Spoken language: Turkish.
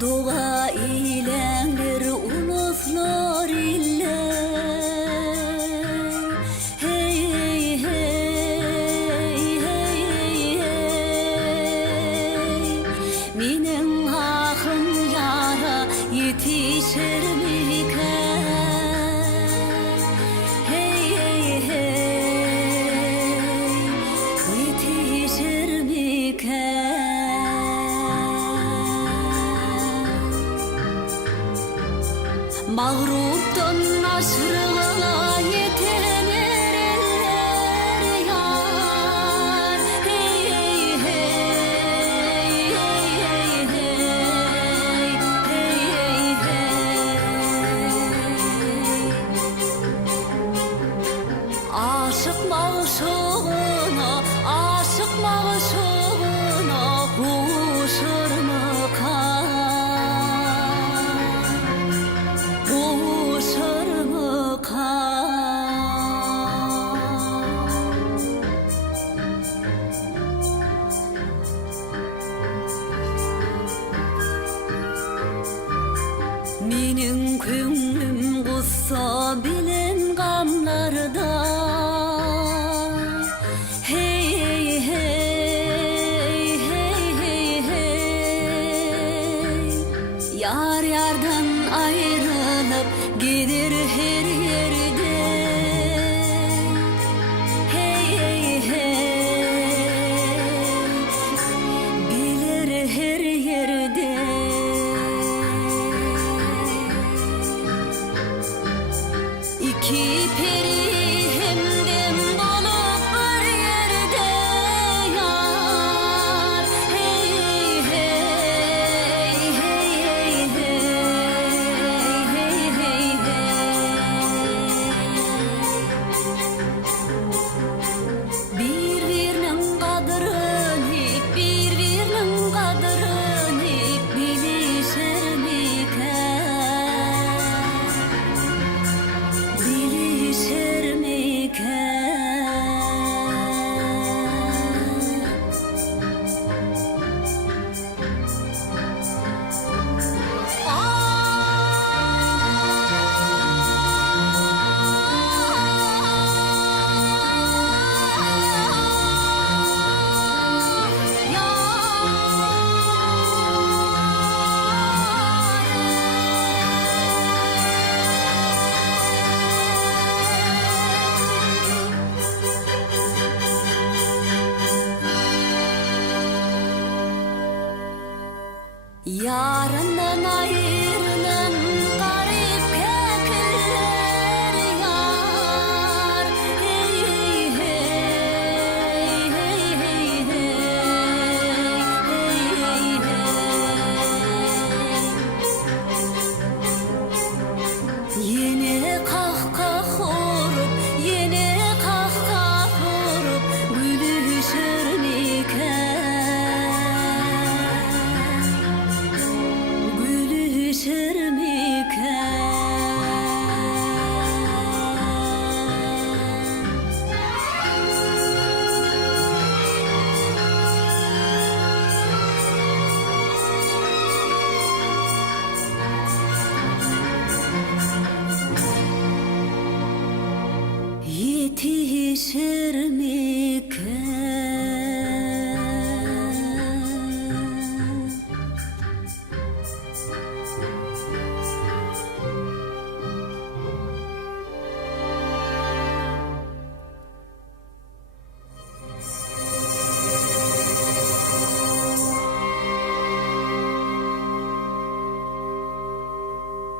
Doğa ilenler unutlar iller. Hey hey hey hey hey. Minin hakkım yara yetişir miken? Hey hey hey, yetişir miken? Mağruptan aşrığa yeten erenler yar. Hey hey hey, hey hey hey, hey hey. Aşık mağşuğuna, aşık mağşuğuna kuşur mu kan? Menin könglim gussa bilen gamlarda. Hey hey hey, hey hey hey. Yar yardan ayrılıp gider her yerde. Hey hey hey, bilir her yerde. İki peri hemden bulup bir yerde yar. Hey hey hey, hey hey hey, hey hey. Bir-birinin kadrını, bir-birinin kadrını bilişir miken? Bilişir miken? Yarından ayrılan garip kekiller yar. Hey hey hey, hey hey hey. Yine kahkah vurup, yine kahkah vurup gülüşür miken? Gülüşür miken? Yetişir mi?